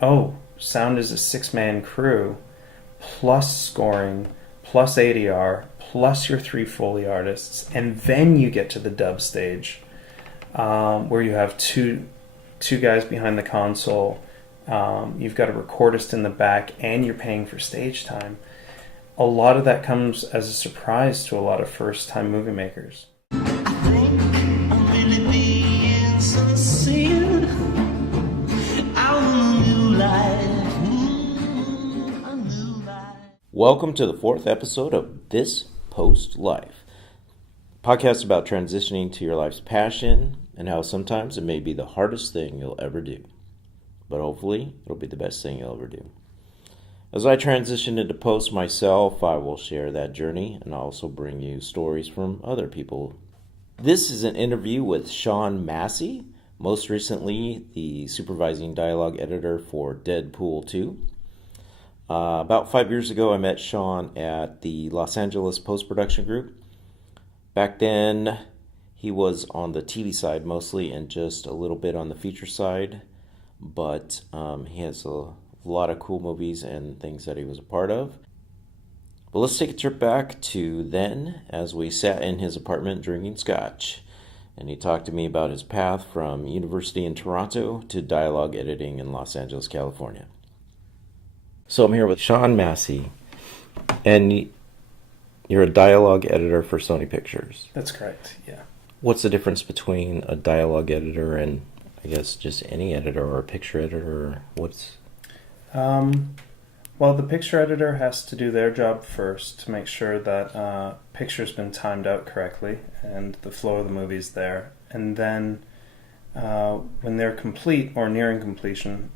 oh, sound is a 6-man crew, plus scoring, plus ADR, plus your 3 Foley artists, and then you get to the dub stage, where you have two guys behind the console. You've got a recordist in the back, and you're paying for stage time. A lot of that comes as a surprise to a lot of first-time movie makers. I think I'm really being sincere. I want a new life. A new life. Welcome to the 4th episode of ThisPostLife, podcast about transitioning to your life's passion and how sometimes it may be the hardest thing you'll ever do, but hopefully it'll be the best thing you'll ever do. As I transition into post myself, I will share that journey and also bring you stories from other people. This is an interview with Sean Massey, most recently the supervising dialogue editor for Deadpool 2. About 5 years ago, I met Sean at the Los Angeles post-production group. Back then, he was on the TV side mostly and just a little bit on the feature side, but he has a lot of cool movies and things that he was a part of. But let's take a trip back to then as we sat in his apartment drinking scotch. And he talked to me about his path from university in Toronto to dialogue editing in Los Angeles, California. So I'm here with Sean Massey, and you're a dialogue editor for Sony Pictures. That's correct, yeah. What's the difference between a dialogue editor and, I guess, just any editor or a picture editor? Or what's... Well, the picture editor has to do their job first to make sure that picture's been timed out correctly and the flow of the movie's there. And then when they're complete or nearing completion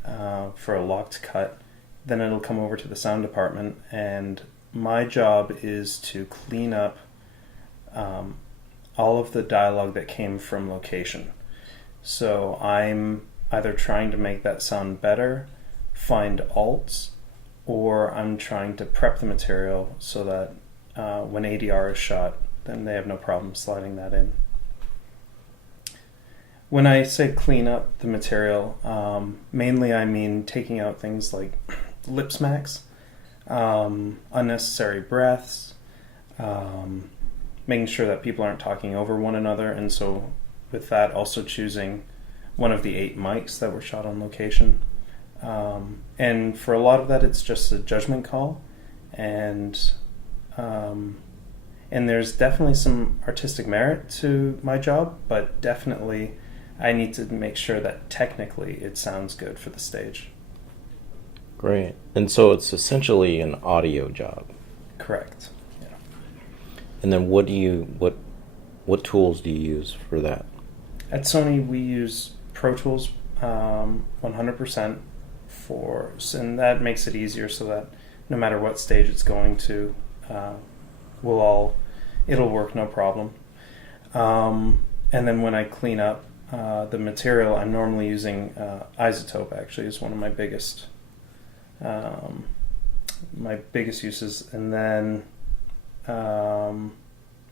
for a locked cut, then it'll come over to the sound department, and my job is to clean up all of the dialogue that came from location. So I'm either trying to make that sound better, find alts, or I'm trying to prep the material so that when ADR is shot, then they have no problem sliding that in. When I say clean up the material, mainly I mean taking out things like lip smacks, unnecessary breaths, making sure that people aren't talking over one another, and so with that also choosing one of the 8 mics that were shot on location. And for a lot of that, it's just a judgment call, and there's definitely some artistic merit to my job, but definitely I need to make sure that technically it sounds good for the stage. Great. And so it's essentially an audio job. Correct. Yeah. And then what tools do you use for that? At Sony, we use Pro Tools 100%. And that makes it easier so that no matter what stage it's going to, it'll work no problem. And then when I clean up the material, I'm normally using Isotope. Actually, is one of my biggest uses, and then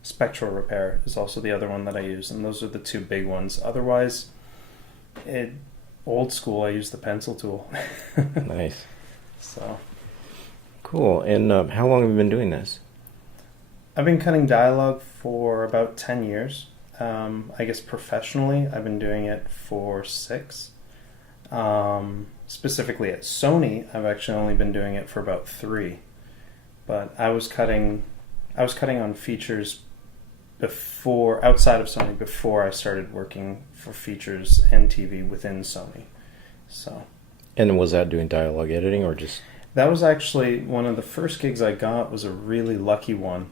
Spectral Repair is also the other one that I use, and those are the 2 big ones. Otherwise, old school, I use the pencil tool. Nice. So cool. And how long have you been doing this? I've been cutting dialogue for about 10 years. I guess professionally, I've been doing it for 6. Specifically at Sony, I've actually only been doing it for about 3. But I was cutting on features outside of Sony before I started working for features and TV within Sony. So. And was that doing dialogue editing or just? That was actually one of the first gigs I got. Was a really lucky one.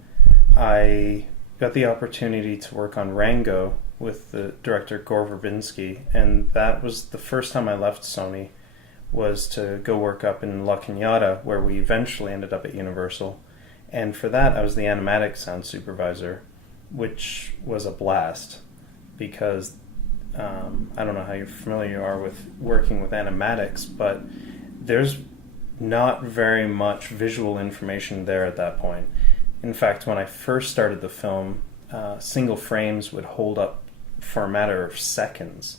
I got the opportunity to work on Rango with the director Gore Verbinski, and that was the first time I left Sony, was to go work up in La Cañada, where we eventually ended up at Universal. And for that, I was the Animatic sound supervisor, which was a blast because I don't know how familiar you are with working with animatics, but there's not very much visual information there at that point. In fact, when I first started the film, single frames would hold up for a matter of seconds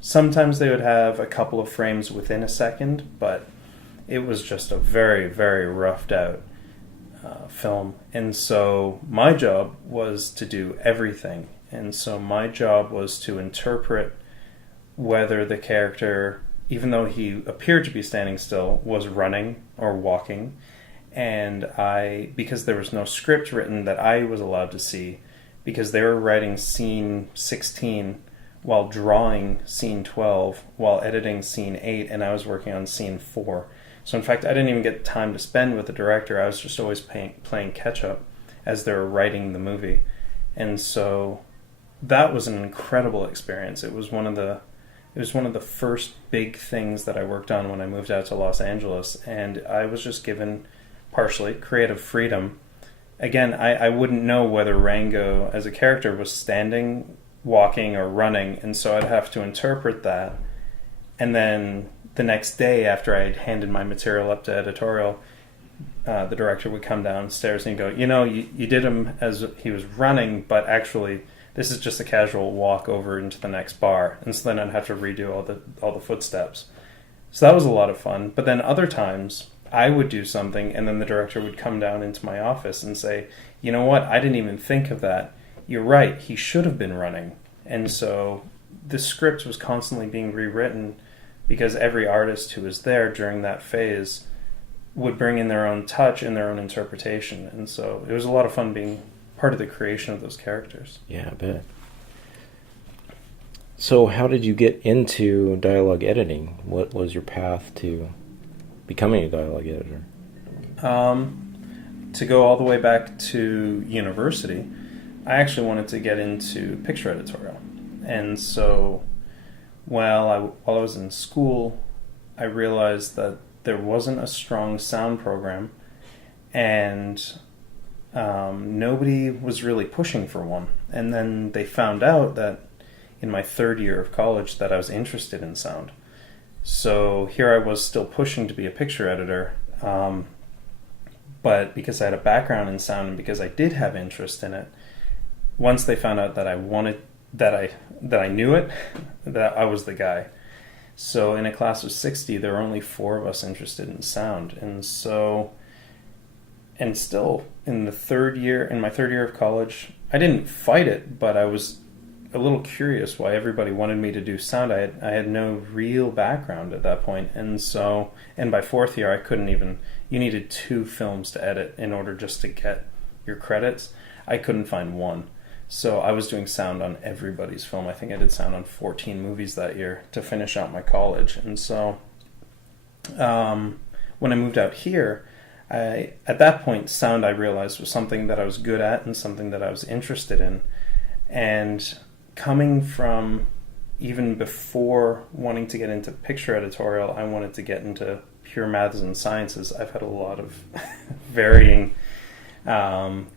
Sometimes they would have a couple of frames within a second, but it was just a very, very roughed out film. And so my job was to do everything. And so my job was to interpret whether the character, even though he appeared to be standing still, was running or walking. And because there was no script written that I was allowed to see, because they were writing scene 16 while drawing scene 12, while editing scene 8, and I was working on scene 4. So in fact, I didn't even get time to spend with the director. I was just always playing catch-up as they were writing the movie. And so that was an incredible experience. It was one of the first big things that I worked on when I moved out to Los Angeles, and I was just given partially creative freedom. Again, I wouldn't know whether Rango as a character was standing, walking, or running, and so I'd have to interpret that. And then the next day, after I had handed my material up to editorial, the director would come downstairs and go, you did him as he was running, but actually this is just a casual walk over into the next bar. And so then I'd have to redo all the footsteps. So that was a lot of fun. But then other times I would do something, and then the director would come down into my office and say, you know what, I didn't even think of that. You're right, he should have been running. And so the script was constantly being rewritten because every artist who was there during that phase would bring in their own touch and their own interpretation. And so it was a lot of fun being part of the creation of those characters. Yeah, I bet. So how did you get into dialogue editing? What was your path to becoming a dialogue editor? To go all the way back to university, I actually wanted to get into picture editorial. And so while I was in school, I realized that there wasn't a strong sound program, and nobody was really pushing for one. And then they found out that in my third year of college that I was interested in sound. So here I was still pushing to be a picture editor, but because I had a background in sound and because I did have interest in it, once they found out that I wanted, that I knew it, that I was the guy. So in a class of 60, there were only 4 of us interested in sound. And so, and still in my third year of college, I didn't fight it, but I was a little curious why everybody wanted me to do sound. I had no real background at that point. And so, and by 4th year, I couldn't even, you needed 2 films to edit in order just to get your credits. I couldn't find one. So I was doing sound on everybody's film. I think I did sound on 14 movies that year to finish out my college. And so when I moved out here, at that point, sound, I realized, was something that I was good at and something that I was interested in. And coming from, even before wanting to get into picture editorial, I wanted to get into pure maths and sciences. I've had a lot of varying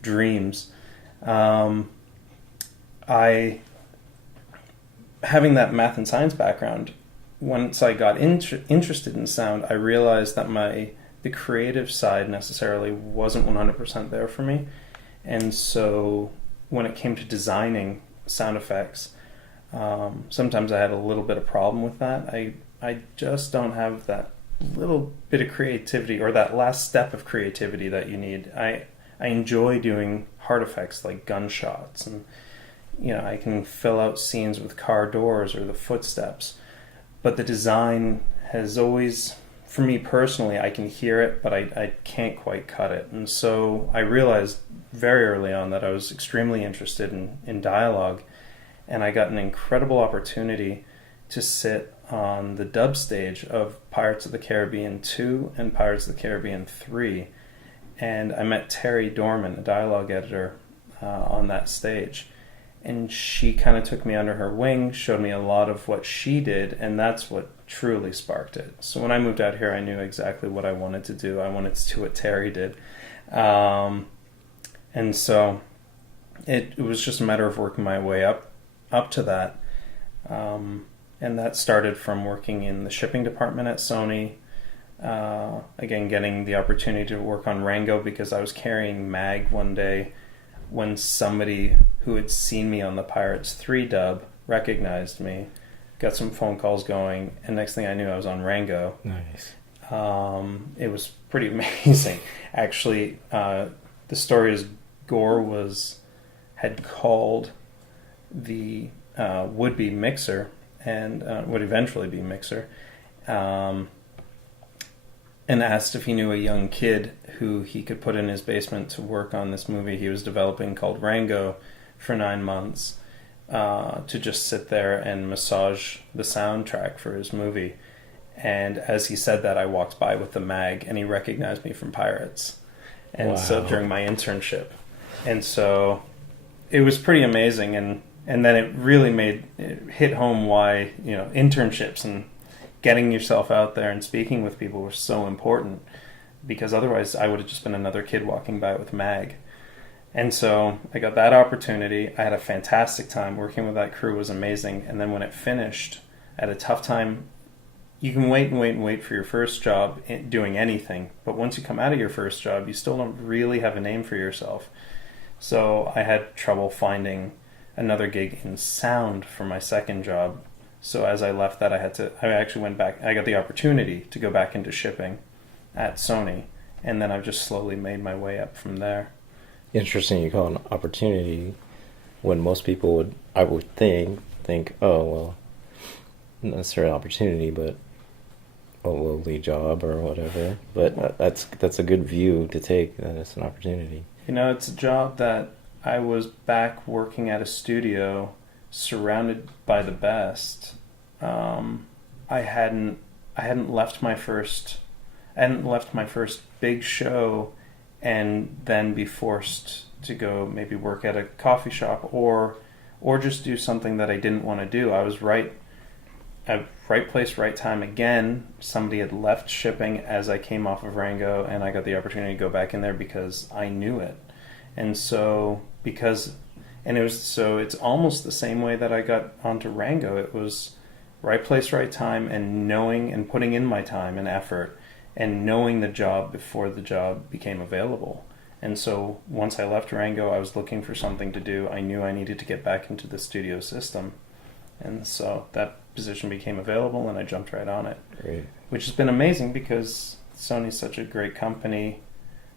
dreams. Having that math and science background, once I got interested in sound, I realized that the creative side necessarily wasn't 100% there for me. And so when it came to designing sound effects, sometimes I had a little bit of problem with that. I just don't have that little bit of creativity, or that last step of creativity that you need. I enjoy doing hard effects like gunshots, and I can fill out scenes with car doors or the footsteps, but the design has always, for me personally, I can hear it, but I can't quite cut it. And so I realized very early on that I was extremely interested in dialogue, and I got an incredible opportunity to sit on the dub stage of Pirates of the Caribbean 2 and Pirates of the Caribbean 3, and I met Terry Dorman, a dialogue editor, on that stage. And she kind of took me under her wing, showed me a lot of what she did, and that's what truly sparked it. So when I moved out here, I knew exactly what I wanted to do. I wanted to do what Terry did. And so it was just a matter of working my way up to that. And that started from working in the shipping department at Sony. Again, getting the opportunity to work on Rango because I was carrying Mag one day when somebody who had seen me on the Pirates 3 dub recognized me. got some phone calls going, and next thing I knew, I was on Rango. Nice. It was pretty amazing. Actually, the story is Gore had called the would-be mixer, and would eventually be mixer, and asked if he knew a young kid who he could put in his basement to work on this movie he was developing called Rango for 9 months, to just sit there and massage the soundtrack for his movie. And as he said that, I walked by with the mag, and he recognized me from Pirates. And so during my internship. And so it was pretty amazing. And then it really hit home why, internships and getting yourself out there and speaking with people were so important. Because otherwise I would have just been another kid walking by with mag. And so I got that opportunity. I had a fantastic time. Working with that crew was amazing. And then when it finished, I had a tough time. You can wait and wait and wait for your first job doing anything, but once you come out of your first job, you still don't really have a name for yourself. So I had trouble finding another gig in sound for my second job. So as I left that, I actually went back. I got the opportunity to go back into shipping at Sony, and then I've just slowly made my way up from there. Interesting you call it an opportunity when most people I would think, oh, well, not necessarily an opportunity, but a lowly job or whatever. But that's a good view to take, that it's an opportunity. It's a job that I was back working at a studio surrounded by the best. I hadn't left my first big show and then be forced to go maybe work at a coffee shop or just do something that I didn't want to do. I was right place, right time again. Somebody had left shipping as I came off of Rango, and I got the opportunity to go back in there because I knew it. And so it's almost the same way that I got onto Rango. It was right place, right time, and knowing and putting in my time and effort and knowing the job before the job became available. And so once I left Rango, I was looking for something to do. I knew I needed to get back into the studio system. And so that position became available, and I jumped right on it. Great. Which has been amazing because Sony's such a great company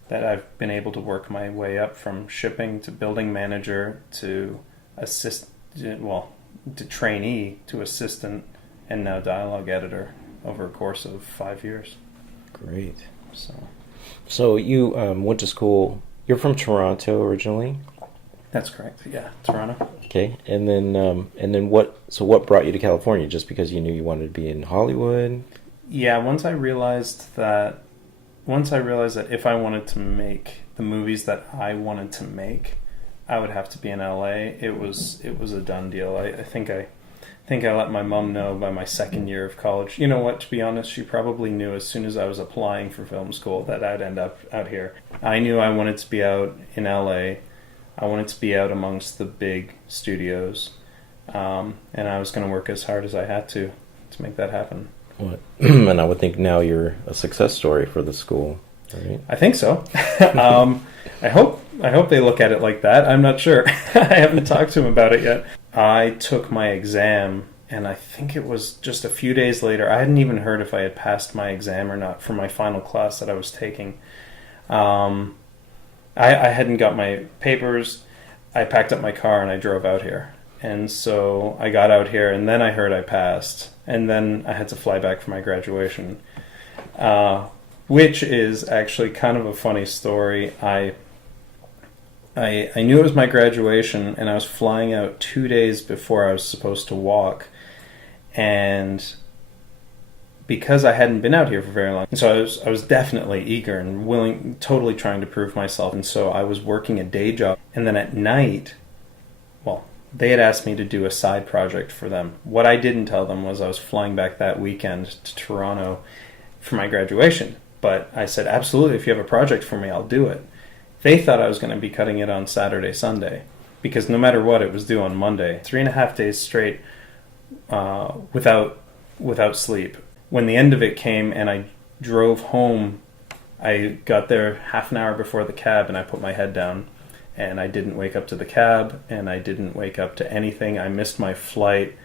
that I've been able to work my way up from shipping to building manager to to trainee to assistant and now dialogue editor over a course of 5 years. Great. So you went to school. You're from Toronto originally? That's correct. Yeah, Toronto. Okay, and then what? So what brought you to California? Just because you knew you wanted to be in Hollywood? Yeah, once I realized that if I wanted to make the movies that I wanted to make, I would have to be in LA. It was a done deal. I think I let my mom know by my second year of college. You know what? To be honest, she probably knew as soon as I was applying for film school that I'd end up out here. I knew I wanted to be out in LA. I wanted to be out amongst the big studios, and I was going to work as hard as I had to make that happen. What? And I would think now you're a success story for the school, right? I think so. I hope they look at it like that. I'm not sure. I haven't talked to them about it yet. I took my exam, and I think it was just a few days later. I hadn't even heard if I had passed my exam or not for my final class that I was taking. I hadn't got my papers. I packed up my car and I drove out here. And so I got out here, and then I heard I passed. And then I had to fly back for my graduation, which is actually kind of a funny story. I knew it was my graduation, and I was flying out 2 days before I was supposed to walk. And because I hadn't been out here for very long, so I was definitely eager and willing, totally trying to prove myself. And so I was working a day job, and then at night, they had asked me to do a side project for them. What I didn't tell them was I was flying back that weekend to Toronto for my graduation. But I said, absolutely, if you have a project for me, I'll do it. They thought I was going to be cutting it on Saturday, Sunday, because no matter what, it was due on Monday. 3.5 days straight without sleep. When the end of it came and I drove home, I got there half an hour before the cab, and I put my head down. And I didn't wake up to the cab, and I didn't wake up to anything. I missed my flight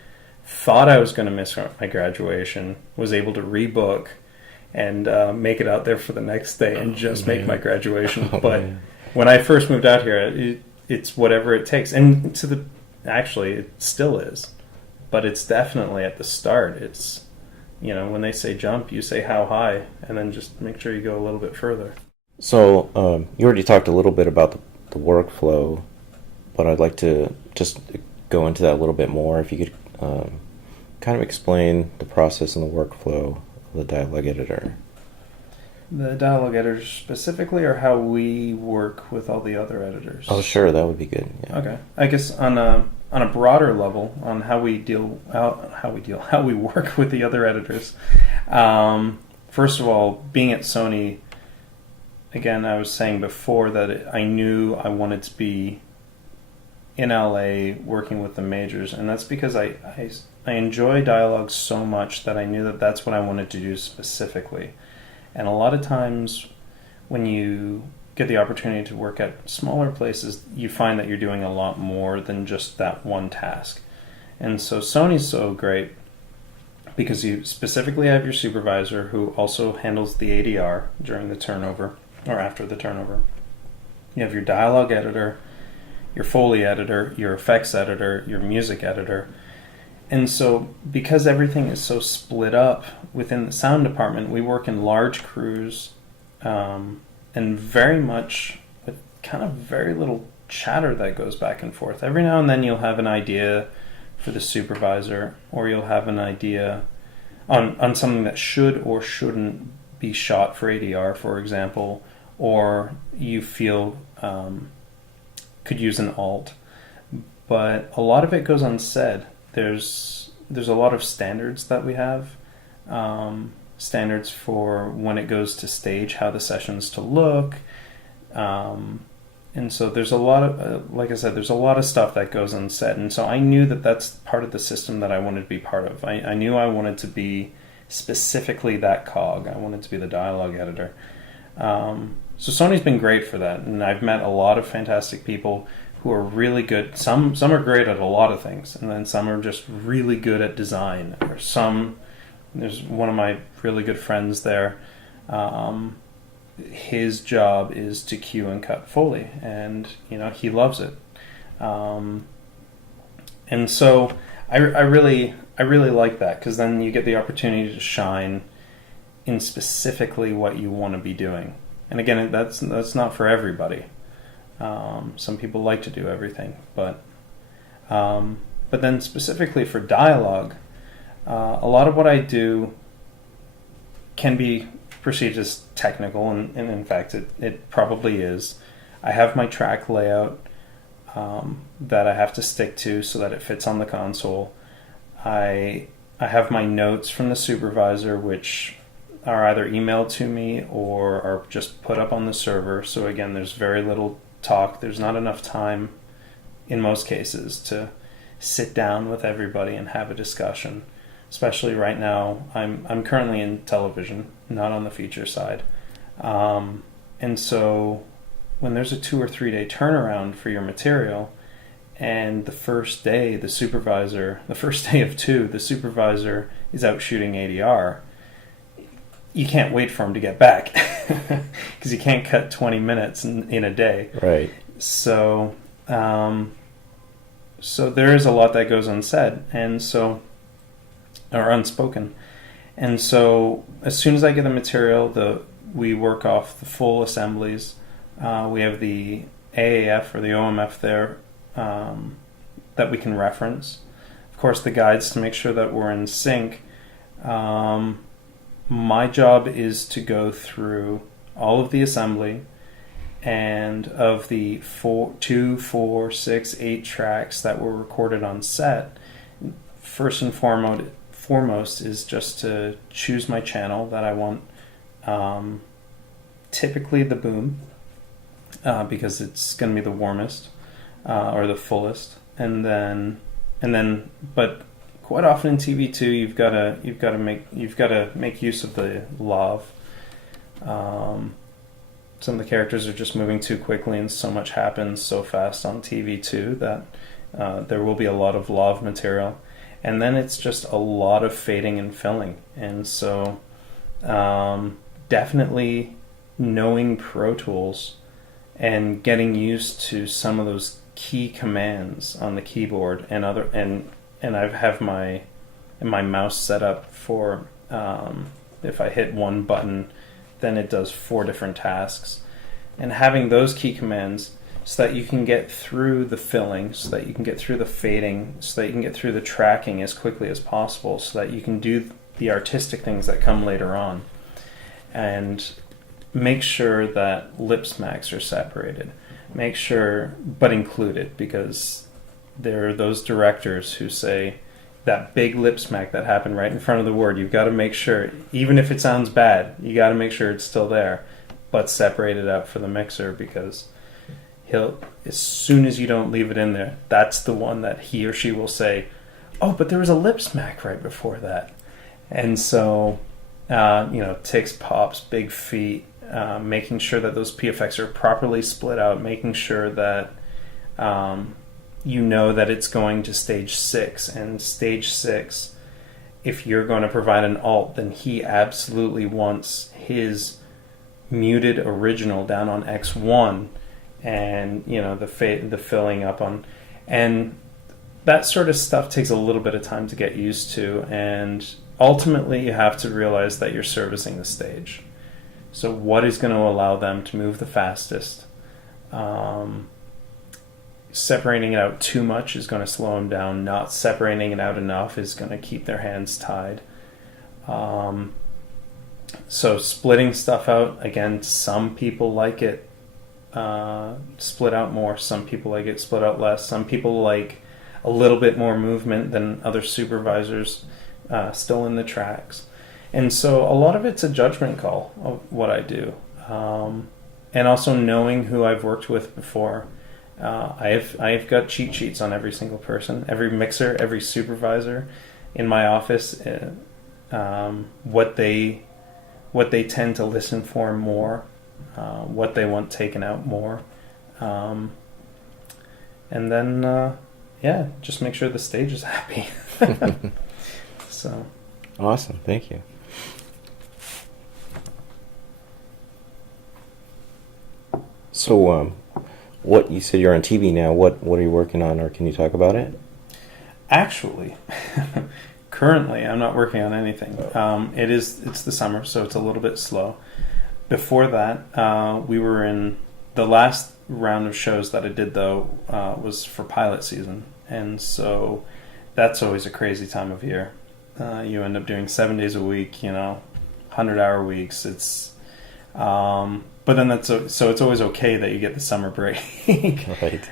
thought I was going to miss my graduation, was able to rebook and make it out there for the next day and just make my graduation. But when I first moved out here, it's whatever it takes. And actually, it still is. But it's definitely at the start. It's, when they say jump, you say how high, and then just make sure you go a little bit further. So you already talked a little bit about the workflow, but I'd like to just go into that a little bit more. If you could kind of explain the process and the workflow of the dialog editor. The dialog editor specifically, or how we work with all the other editors? Oh, sure, that would be good. Yeah. Okay, I guess on a broader level, on how we work with the other editors. First of all, being at Sony, again, I was saying before that I knew I wanted to be in LA working with the majors, and that's because I enjoy dialogue so much that I knew that that's what I wanted to do specifically. And a lot of times when you get the opportunity to work at smaller places, you find that you're doing a lot more than just that one task. And so Sony's so great because you specifically have your supervisor who also handles the ADR during the turnover or after the turnover. You have your dialogue editor, your Foley editor, your effects editor, your music editor. And so because everything is so split up within the sound department, we work in large crews and very much with kind of very little chatter that goes back and forth. Every now and then you'll have an idea for the supervisor, or you'll have an idea on something that should or shouldn't be shot for ADR, for example, or you feel could use an alt. But a lot of it goes unsaid. There's a lot of standards that we have, standards for when it goes to stage, how the session's to look, and so there's a lot of, like I said, there's a lot of stuff that goes unsaid, and so I knew that that's part of the system that I wanted to be part of. I knew I wanted to be specifically that cog. I wanted to be the dialogue editor. So Sony's been great for that, and I've met a lot of fantastic people who are really good. Some are great at a lot of things, and then some are just really good at design. Or there's one of my really good friends there. His job is to cue and cut Foley, and he loves it. And so I really like that, because then you get the opportunity to shine in specifically what you want to be doing. And again, that's not for everybody. Some people like to do everything, but then specifically for dialogue, a lot of what I do can be perceived as technical, and in fact it probably is. I have my track layout that I have to stick to so that it fits on the console. I have my notes from the supervisor, which are either emailed to me or are just put up on the server. So again, there's very little talk. There's not enough time in most cases to sit down with everybody and have a discussion. Especially right now, I'm currently in television, not on the feature side. And so when there's a 2 or 3 day turnaround for your material, and the first day of 2, the supervisor is out shooting ADR, you can't wait for him to get back because you can't cut 20 minutes in a day. Right. So there is a lot that goes unsaid, or unspoken. And so as soon as I get the material, we work off the full assemblies. We have the AAF or the OMF there that we can reference. Of course, the guides to make sure that we're in sync. My job is to go through all of the assembly, and of the 2, 4, 6, 8 tracks that were recorded on set, first and foremost is just to choose my channel that I want. Typically the boom, because it's going to be the warmest or the fullest, and then, but quite often in TV too, you've got to make use of the lav. Some of the characters are just moving too quickly, and so much happens so fast on TV too that there will be a lot of lav material. And then it's just a lot of fading and filling. And so definitely knowing Pro Tools and getting used to some of those key commands on the keyboard and I have my mouse set up for if I hit one button, then it does 4 different tasks. And having those key commands so that you can get through the filling, so that you can get through the fading, so that you can get through the tracking as quickly as possible, so that you can do the artistic things that come later on. And make sure that lip smacks are separated. Make sure, but included, because there are those directors who say that big lip smack that happened right in front of the word, you've got to make sure, even if it sounds bad, you got to make sure it's still there, but separate it out for the mixer, because as soon as you don't leave it in there, that's the one that he or she will say, oh, but there was a lip smack right before that. And so, ticks, pops, big feet, making sure that those PFX are properly split out, making sure that that it's going to stage 6. And stage 6, if you're going to provide an alt, then he absolutely wants his muted original down on X1, and the filling up on, and that sort of stuff takes a little bit of time to get used to. And ultimately you have to realize that you're servicing the stage. So what is going to allow them to move the fastest? Separating it out too much is going to slow them down. Not separating it out enough is going to keep their hands tied. So splitting stuff out, again, some people like it split out more. Some people like it split out less. Some people like a little bit more movement than other supervisors still in the tracks. And so a lot of it's a judgment call of what I do. And also knowing who I've worked with before. I've got cheat sheets on every single person, every mixer, every supervisor in my office, what they tend to listen for more, what they want taken out more. And then, just make sure the stage is happy. So. Awesome. Thank you. So, what you said you're on TV now. What are you working on, or can you talk about it? Actually, currently I'm not working on anything. It's the summer, so it's a little bit slow. Before that, we were in the last round of shows that I did, though, was for pilot season, and so that's always a crazy time of year. You end up doing 7 days a week, 100-hour weeks. It's but then so it's always okay that you get the summer break. Right.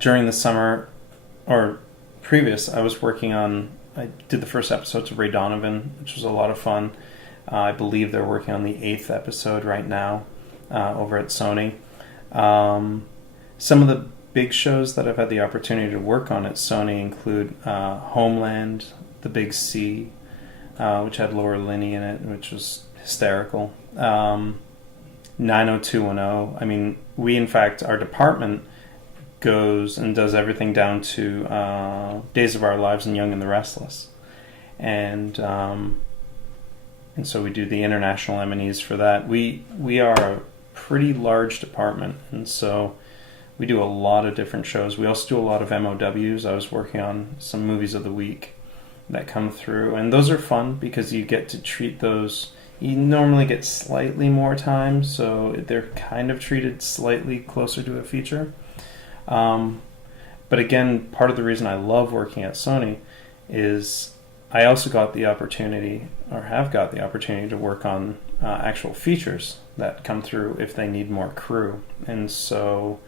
During the summer, or previous, I did the first episodes of Ray Donovan, which was a lot of fun. I believe they're working on the 8th episode right now over at Sony. Some of the big shows that I've had the opportunity to work on at Sony include Homeland, The Big C, which had Laura Linney in it, which was hysterical. 90210. I mean, our department goes and does everything down to Days of Our Lives and Young and the Restless. And so we do the international M&Es for that. We are a pretty large department, and so we do a lot of different shows. We also do a lot of MOWs. I was working on some movies of the week that come through, and those are fun because you get to treat those. You normally get slightly more time, so they're kind of treated slightly closer to a feature. But again, part of the reason I love working at Sony is I also got the opportunity, or have got the opportunity, to work on actual features that come through if they need more crew. And so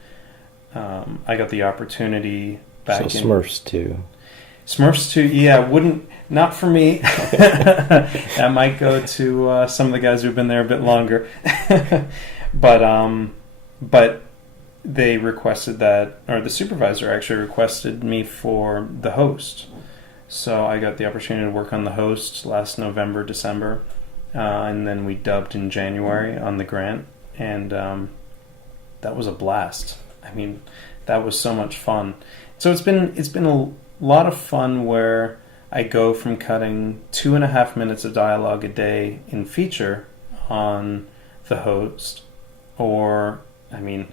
I got the opportunity back in... Smurfs 2. Smurfs 2, yeah, not for me. That might go to some of the guys who've been there a bit longer. But they requested that, or the supervisor actually requested me for the host. So I got the opportunity to work on the host last November, December, and then we dubbed in January on the grant, and that was a blast. I mean, that was so much fun. So it's been lot of fun where I go from cutting 2.5 minutes of dialogue a day in feature on the host, or, I mean,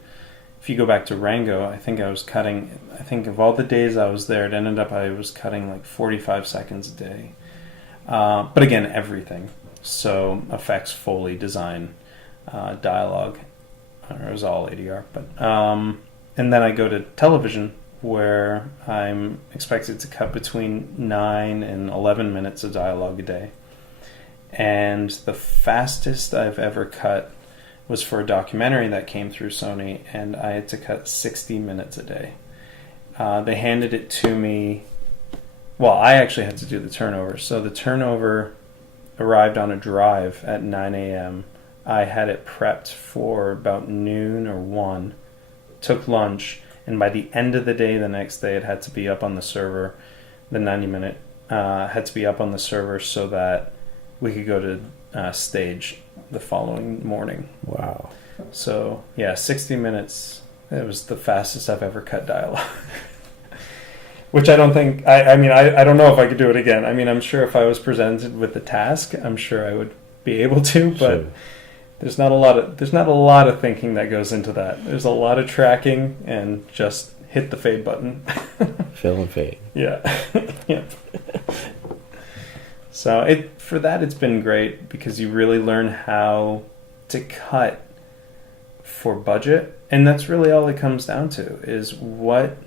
if you go back to Rango, I think of all the days I was there, it ended up I was cutting like 45 seconds a day. But again, everything. So effects, Foley, design, dialogue, it was all ADR. But and then I go to television, where I'm expected to cut between 9 and 11 minutes of dialogue a day. And the fastest I've ever cut was for a documentary that came through Sony, and I had to cut 60 minutes a day. They handed it to me. Well, I actually had to do the turnover. So the turnover arrived on a drive at 9 a.m. I had it prepped for about noon or 1, took lunch, and by the end of the day, the next day, it had to be up on the server. The 90-minute had to be up on the server so that we could go to stage the following morning. Wow. So, yeah, 60 minutes. It was the fastest I've ever cut dialogue. Which I don't think... I mean, I don't know if I could do it again. I mean, I'm sure if I was presented with the task, I'm sure I would be able to, but... Sure. There's not a lot of thinking that goes into that. There's a lot of tracking and just hit the fade button. Fill and fade. Yeah. Yeah. So for that it's been great because you really learn how to cut for budget, and that's really all it comes down to is what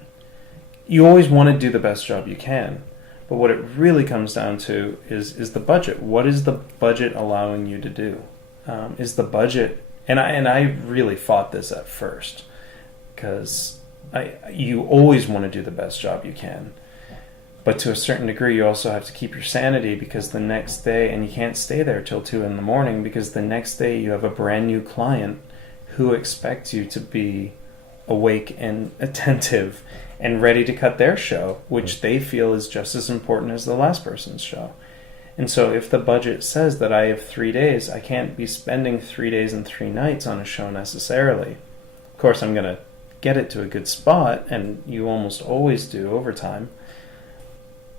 you always want to do the best job you can. But what it really comes down to is the budget. What is the budget allowing you to do? Is the budget, and I really fought this at first because you always want to do the best job you can, but to a certain degree you also have to keep your sanity because the next day, and you can't stay there till 2 a.m. because the next day you have a brand new client who expects you to be awake and attentive and ready to cut their show, which they feel is just as important as the last person's show. And so if the budget says that I have 3 days, I can't be spending 3 days and 3 nights on a show necessarily. Of course, I'm going to get it to a good spot, and you almost always do over time.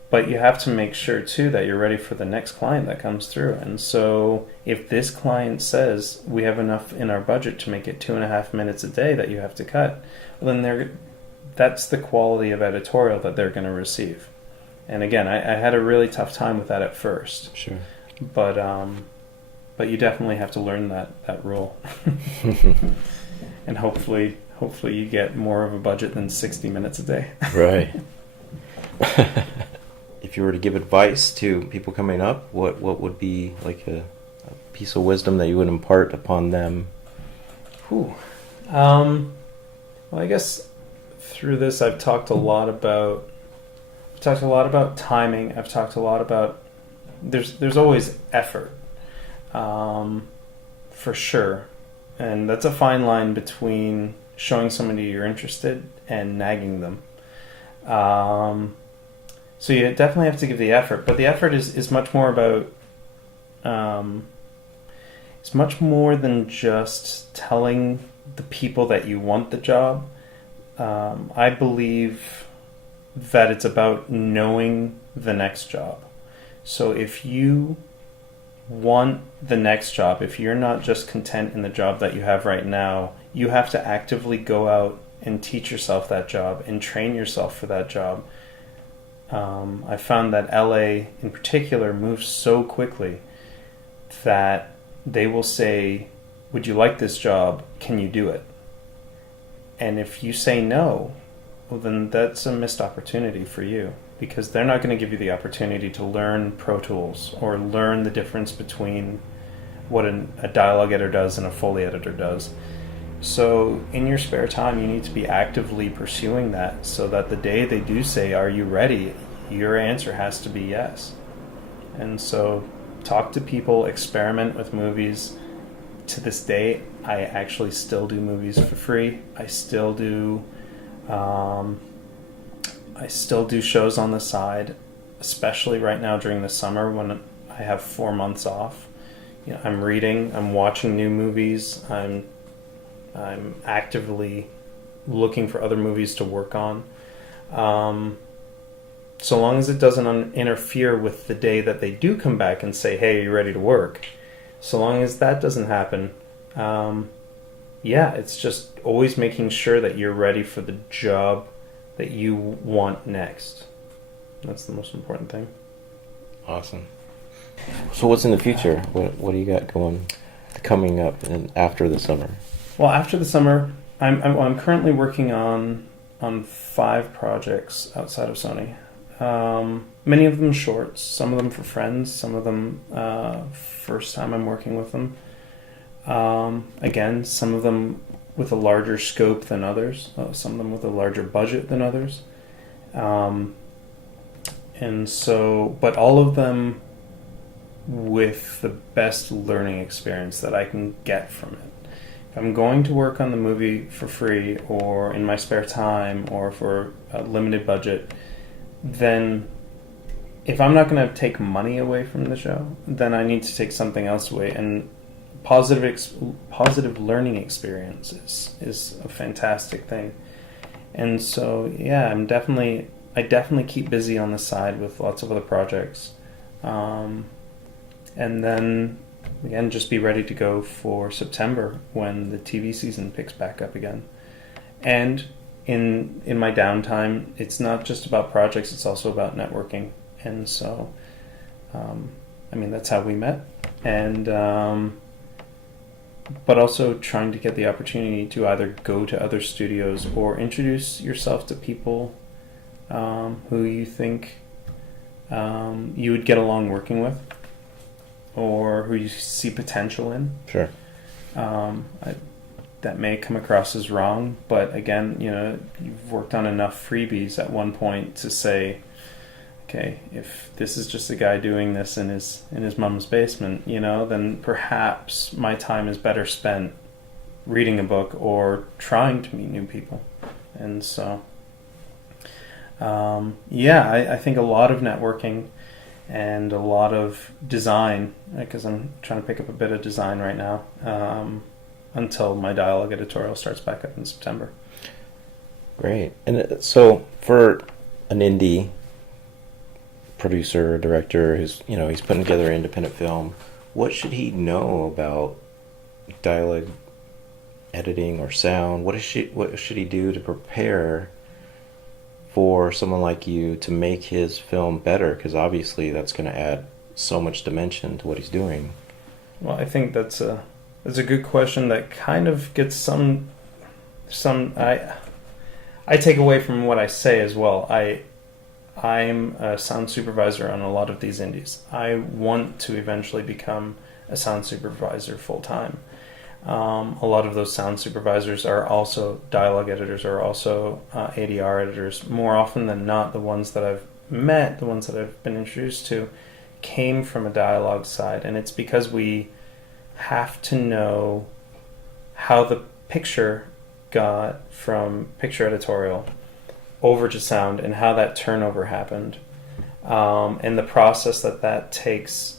But you have to make sure, too, that you're ready for the next client that comes through. And so if this client says we have enough in our budget to make it 2.5 minutes a day that you have to cut, well, then that's the quality of editorial that they're going to receive. And again, I had a really tough time with that at first. Sure. But you definitely have to learn that rule. And hopefully you get more of a budget than 60 minutes a day. Right. If you were to give advice to people coming up, what would be like a piece of wisdom that you would impart upon them? Well, I guess through this I've talked a lot about timing. I've talked a lot about there's always effort, for sure, and that's a fine line between showing somebody you're interested and nagging them. So you definitely have to give the effort, but the effort is much more about it's much more than just telling the people that you want the job. I believe that it's about knowing the next job. So if you want the next job, if you're not just content in the job that you have right now, you have to actively go out and teach yourself that job and train yourself for that job. I found that LA in particular moves so quickly that they will say, would you like this job? Can you do it? And if you say no, well, then that's a missed opportunity for you, because they're not going to give you the opportunity to learn Pro Tools or learn the difference between what a dialogue editor does and a Foley editor does. So in your spare time, you need to be actively pursuing that so that the day they do say, are you ready? Your answer has to be yes. And so talk to people, experiment with movies. To this day, I actually still do movies for free. I still do shows on the side, especially right now during the summer when I have 4 months off. You know, I'm reading, I'm watching new movies, I'm actively looking for other movies to work on. so long as it doesn't interfere with the day that they do come back and say, hey, are you ready to work? So long as that doesn't happen, it's just always making sure that you're ready for the job that you want next. That's the most important thing. Awesome. So what's in the future? What do you got coming up and after the summer? Well, after the summer, I'm currently working on 5 projects outside of Sony. Many of them shorts, some of them for friends, some of them first time I'm working with them. Again, some of them with a larger scope than others, some of them with a larger budget than others. But all of them with the best learning experience that I can get from it. If I'm going to work on the movie for free or in my spare time or for a limited budget, then if I'm not going to take money away from the show, then I need to take something else away. And positive learning experience is a fantastic thing. And so, yeah, I definitely keep busy on the side with lots of other projects. And then, again, just be ready to go for September when the TV season picks back up again. And in my downtime, it's not just about projects, it's also about networking. And so, that's how we met. And, but also trying to get the opportunity to either go to other studios or introduce yourself to people who you think you would get along working with, or who you see potential in. Sure. That may come across as wrong, but again, you've worked on enough freebies at one point to say, okay, if this is just a guy doing this in his mom's basement, then perhaps my time is better spent reading a book or trying to meet new people. And so, I think a lot of networking and a lot of design, because I'm trying to pick up a bit of design right now, until my dialogue editorial starts back up in September. Great. And so for an indie producer or director who's he's putting together an independent film, what should he know about dialogue editing or sound? What should he do to prepare for someone like you to make his film better? Because obviously that's going to add so much dimension to what he's doing. Well, I think that's a good question that kind of gets some I take away from what I say as well. I'm a sound supervisor on a lot of these indies. I want to eventually become a sound supervisor full time. A lot of those sound supervisors are also dialogue editors, or also ADR editors. More often than not, the ones that I've met, the ones that I've been introduced to, came from a dialogue side. And it's because we have to know how the picture got from picture editorial over to sound and how that turnover happened, and the process that takes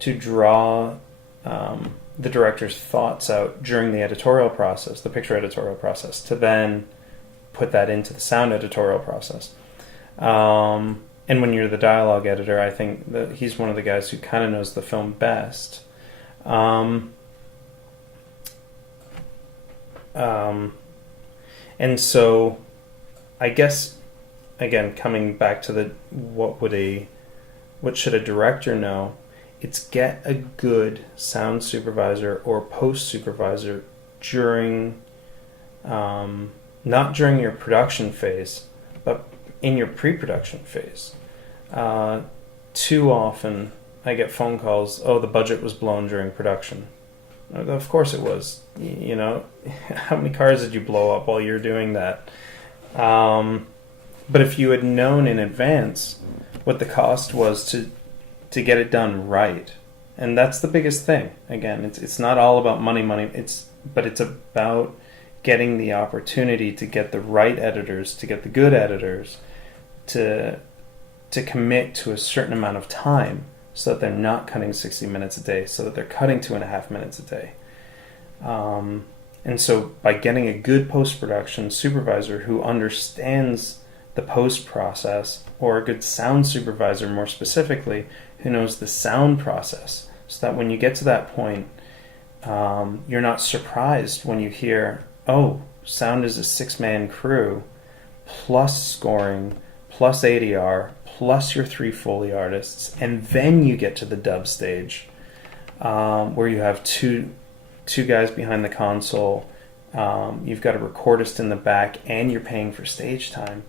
to draw the director's thoughts out during the editorial process, the picture editorial process, to then put that into the sound editorial process. And when you're the dialogue editor, I think that he's one of the guys who kind of knows the film best. And so I guess, again, coming back to what should a director know, it's get a good sound supervisor or post supervisor during, not during your production phase, but in your pre-production phase. Too often I get phone calls, oh, the budget was blown during production. Of course it was. How many cars did you blow up while you're doing that? But if you had known in advance what the cost was to get it done right, and that's the biggest thing. Again, it's not all about money. But it's about getting the opportunity to get the right editors, to get the good editors, to commit to a certain amount of time, so that they're not cutting 60 minutes a day, so that they're cutting 2.5 minutes a day. And so by getting a good post-production supervisor who understands the post process, or a good sound supervisor, more specifically, who knows the sound process, so that when you get to that point, you're not surprised when you hear, oh, sound is a 6-man crew, plus scoring, plus ADR, plus your 3 Foley artists, and then you get to the dub stage, where you have two guys behind the console, you've got a recordist in the back, and you're paying for stage time.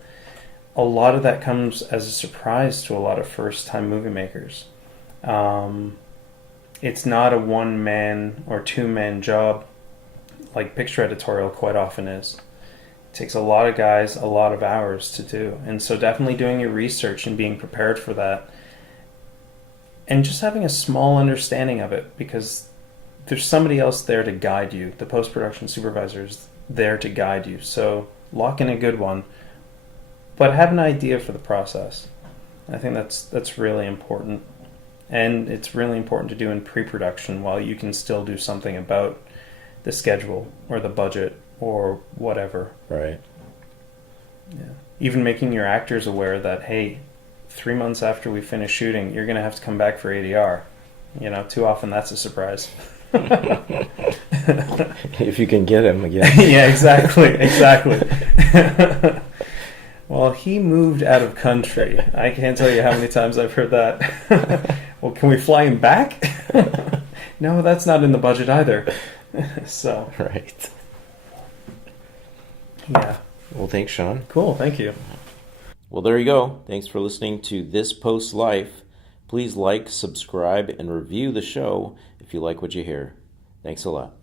A lot of that comes as a surprise to a lot of first-time movie makers. It's not a 1-man or 2-man job like picture editorial quite often is. It takes a lot of guys, a lot of hours to do. And so definitely doing your research and being prepared for that. And just having a small understanding of it, because there's somebody else there to guide you. The post-production supervisor is there to guide you. So lock in a good one, but have an idea for the process. I think that's really important. And it's really important to do in pre-production while you can still do something about the schedule or the budget or whatever. Right. Yeah. Even making your actors aware that, hey, 3 months after we finish shooting, you're going to have to come back for ADR. You know, too often that's a surprise. If you can get him again. Yeah, exactly. Well, he moved out of country. I can't tell you how many times I've heard that. Well, can we fly him back? No, that's not in the budget either. So. Right. Yeah. Well, thanks, Sean. Cool, thank you. Well, there you go. Thanks for listening to This Post Life. Please like, subscribe, and review the show if you like what you hear. Thanks a lot.